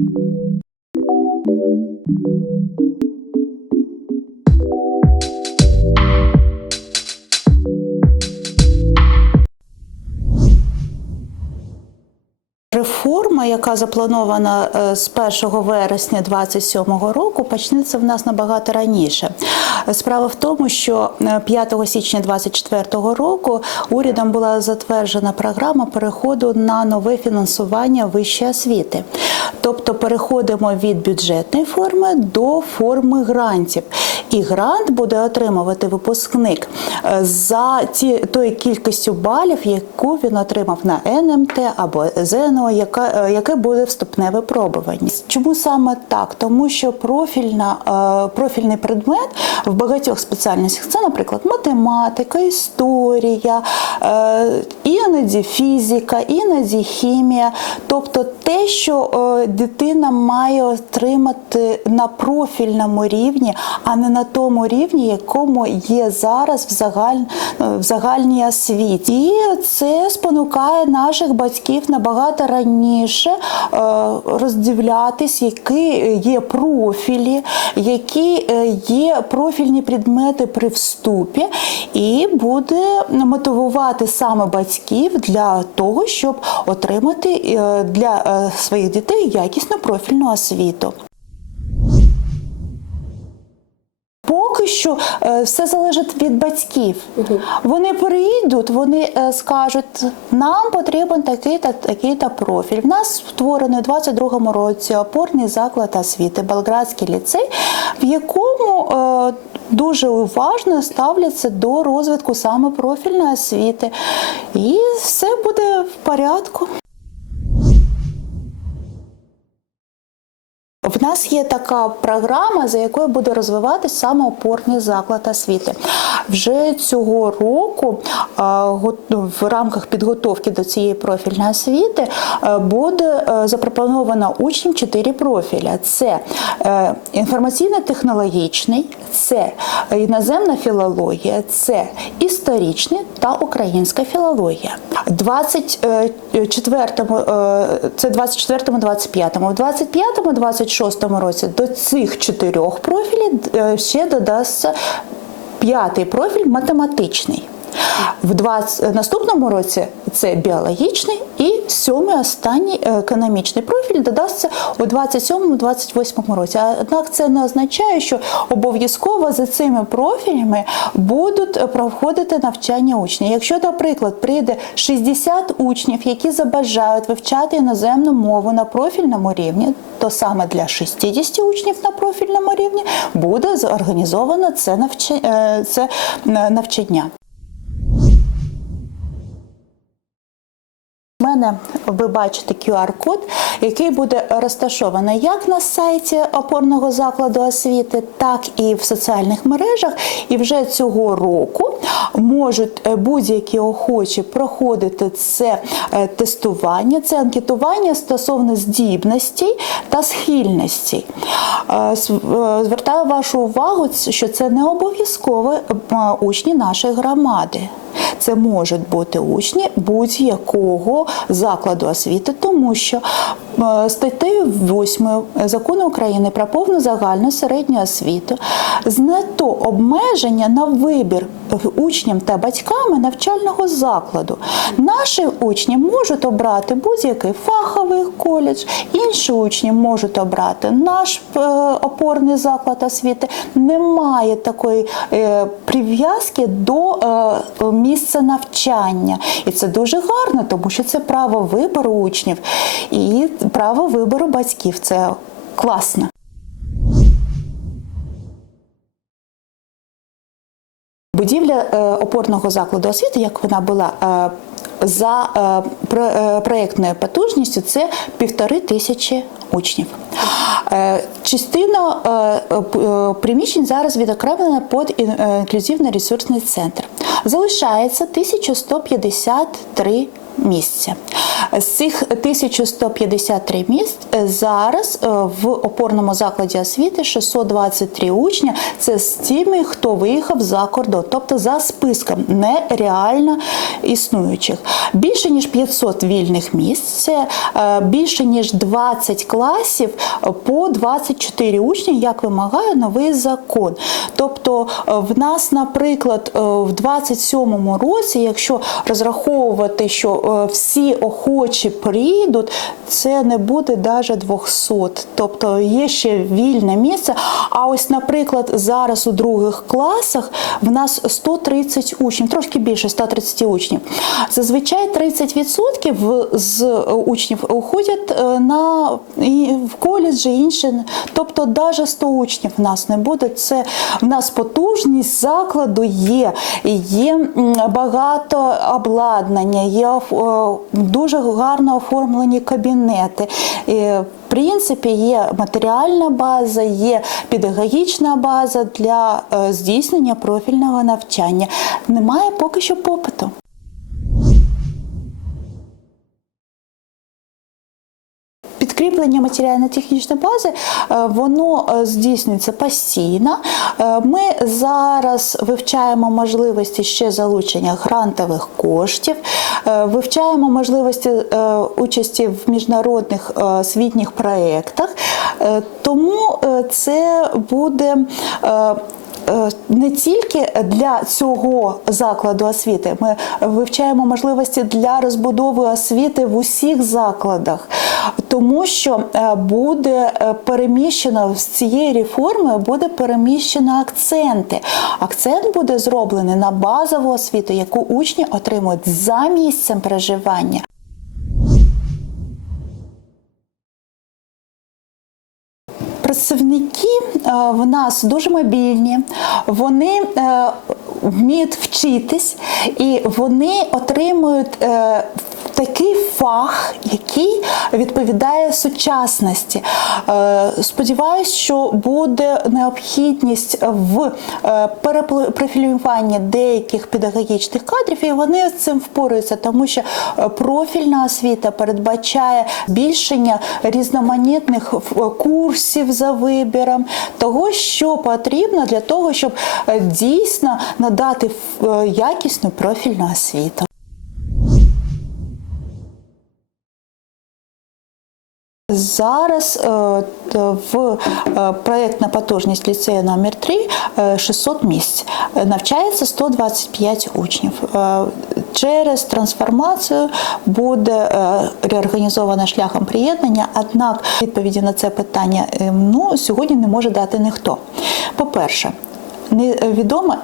Thank you. Яка запланована е, з 1 вересня 2027 року, почнеться в нас набагато раніше. Справа в тому, що е, 5 січня 2024 року урядом була затверджена програма переходу на нове фінансування вищої освіти. Тобто переходимо від бюджетної форми до форми грантів. І грант буде отримувати випускник е, за ті, тою кількістю балів, яку він отримав на НМТ або ЗНО, яка, е, яке буде вступне випробування. Чому саме так? Тому що профільна, е, профільний предмет в багатьох спеціальностях це, наприклад, математика, історія, е, іноді фізика, іноді хімія. Тобто те, що е, дитина має отримати на профільному рівні, а не на тому рівні, якому є зараз в, загаль, в загальній освіті. І це спонукає наших батьків набагато раніше роздивлятись, які є профілі, які е, є профільні предмети при вступі, і буде мотивувати саме батьків для того, щоб отримати е, для е, своїх дітей якісну профільну освіту. Поки що е, все залежить від батьків. Вони приїдуть, вони е, скажуть, нам потрібен такий та такий та профіль. В нас створений у 22-му році опорний заклад освіти, Болградський ліцей, в якому е, дуже уважно ставляться до розвитку саме профільної освіти. І все буде в порядку. В нас є така програма, за якою буде розвиватися саме опорний заклад освіти. Вже цього року в рамках підготовки до цієї профільної освіти е, буде е, запропоновано учням чотири профіля: це е, інформаційно-технологічний, це іноземна філологія, це історичний та українська філологія. 24-му, е, це 24-му, 25-му. В 25-му, 26-му році до цих чотирьох профілів е, ще додасться п'ятий профіль математичний. В 20, наступному році це біологічний і сьомий останній е, економічний профіль додасться у 27-28 році. Однак це не означає, що обов'язково за цими профілями будуть е, проходити навчання учнів. Якщо, наприклад, прийде 60 учнів, які забажають вивчати іноземну мову на профільному рівні, то саме для 60 учнів на профільному рівні буде зорганізовано це навчання. Це е, навчання. Мене ви бачите QR-код, який буде розташований як на сайті опорного закладу освіти, так і в соціальних мережах. І вже цього року можуть е, будь-які охочі проходити це е, тестування, це анкетування стосовно здібностей та схильностей. Е, Звертаю вашу увагу, що це не обов'язково учні нашої громади. Це можуть бути учні будь-якого закладу освіти, тому що е, статтею 8 закону України про повну загальну середню освіту знято обмеження на вибір учням та батьками навчального закладу. Наші учні можуть обрати будь-який фаховий коледж, інші учні можуть обрати наш е, опорний заклад освіти. Немає такої е, прив'язки до місця навчання. І це дуже гарно, тому що це право вибору учнів і право вибору батьків. Це класно. Будівля е, опорного закладу освіти, як вона була е, за е, про- е, потужністю, це півтори тисячі учнів. Частина приміщень зараз відокремлена під ін- інклюзивний ресурсний центр. Залишається 1153 місця. З цих 1153 місць е, зараз е, в опорному закладі освіти 623 учня. Це з тими, хто виїхав за кордон, тобто за списком нереально існуючих. Більше ніж 500 вільних місць, це е, більше ніж 20 класів по 24 учні, як вимагає новий закон. Тобто, в нас, наприклад, в 27-му році, якщо розраховувати, що всі охочі прийдуть, це не буде навіть 200. Тобто є ще вільне місце. А ось, наприклад, зараз у других класах в нас 130 учнів, трошки більше 130 учнів. Зазвичай 30% з учнів уходять е, на і в коледжі, інші. Тобто, навіть 100 учнів в нас не буде. Це в нас потужність закладу є. Є багато обладнання, є е, дуже гарно оформлені кабінети. В принципі, є матеріальна база, є педагогічна база для е, здійснення профільного навчання. Немає поки що попиту. Підкріплення матеріально-технічної бази е, воно е, здійснюється постійно. Е, Ми зараз вивчаємо можливості ще залучення грантових коштів, вивчаємо можливості участі в міжнародних освітніх проєктах. Тому це буде. не тільки для цього закладу освіти, ми вивчаємо можливості для розбудови освіти в усіх закладах, тому що е, буде е, переміщено з цієї реформи буде переміщено акценти. Акцент буде зроблений на базову освіту, яку учні отримують за місцем проживання. Працівники е, в нас дуже мобільні, вони вміють вчитись і вони отримують такий фах, який відповідає сучасності. Е, Сподіваюсь, що буде необхідність в е, перепрофілюванні деяких педагогічних кадрів, і вони з цим впораються, тому що е, профільна освіта передбачає збільшення різноманітних курсів за вибіром, того, що потрібно для того, щоб дійсно надати якісну профільну освіту. Зараз е, в е, проєктна потужність ліцею номер 3 е, 600 місць. Е, Навчається 125 учнів. Через трансформацію буде реорганізована шляхом приєднання, однак відповіді на це питання ну, сьогодні не може дати ніхто. По-перше, Невідомо,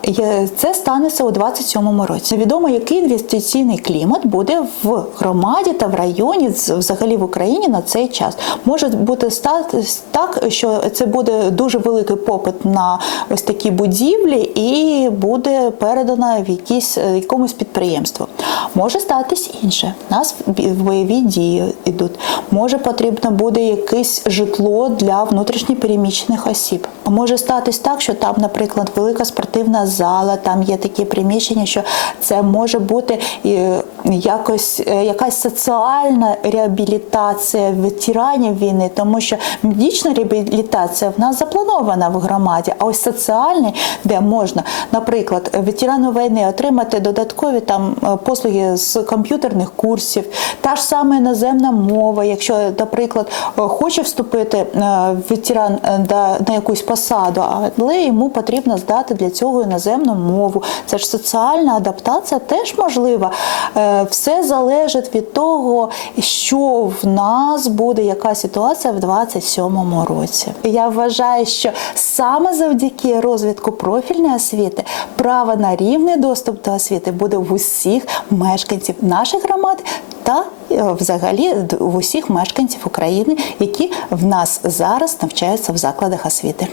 це станеться у 27-му році. Невідомо, який інвестиційний клімат буде в громаді та в районі, взагалі в Україні на цей час. Може бути так, що це буде дуже великий попит на ось такі будівлі, і буде передано в якісь е, якомусь підприємству. Може статись інше. У нас бойові дії йдуть. Може потрібно буде якесь житло для внутрішньопереміщених осіб. Може статись так, що там, наприклад, велика спортивна зала, там є такі приміщення, що це може бути е, якось е, якась соціальна реабілітація ветеранів війни, тому що медична реабілітація в нас запланована в громаді, а ось соціальний, де можна, наприклад, ветерану війни отримати додаткові там е, послуги з комп'ютерних курсів, та ж сама іноземна мова, якщо, наприклад, е, хоче вступити ветеран на якусь посаду, але йому потрібно здати для цього іноземну мову. Це ж соціальна адаптація теж можлива. Все залежить від того, що в нас буде, яка ситуація в 27-му році. Я вважаю, що саме завдяки розвитку профільної освіти право на рівний доступ до освіти буде в усіх мешканців наших громад та е, взагалі в усіх мешканців України, які в нас зараз навчаються в закладах освіти.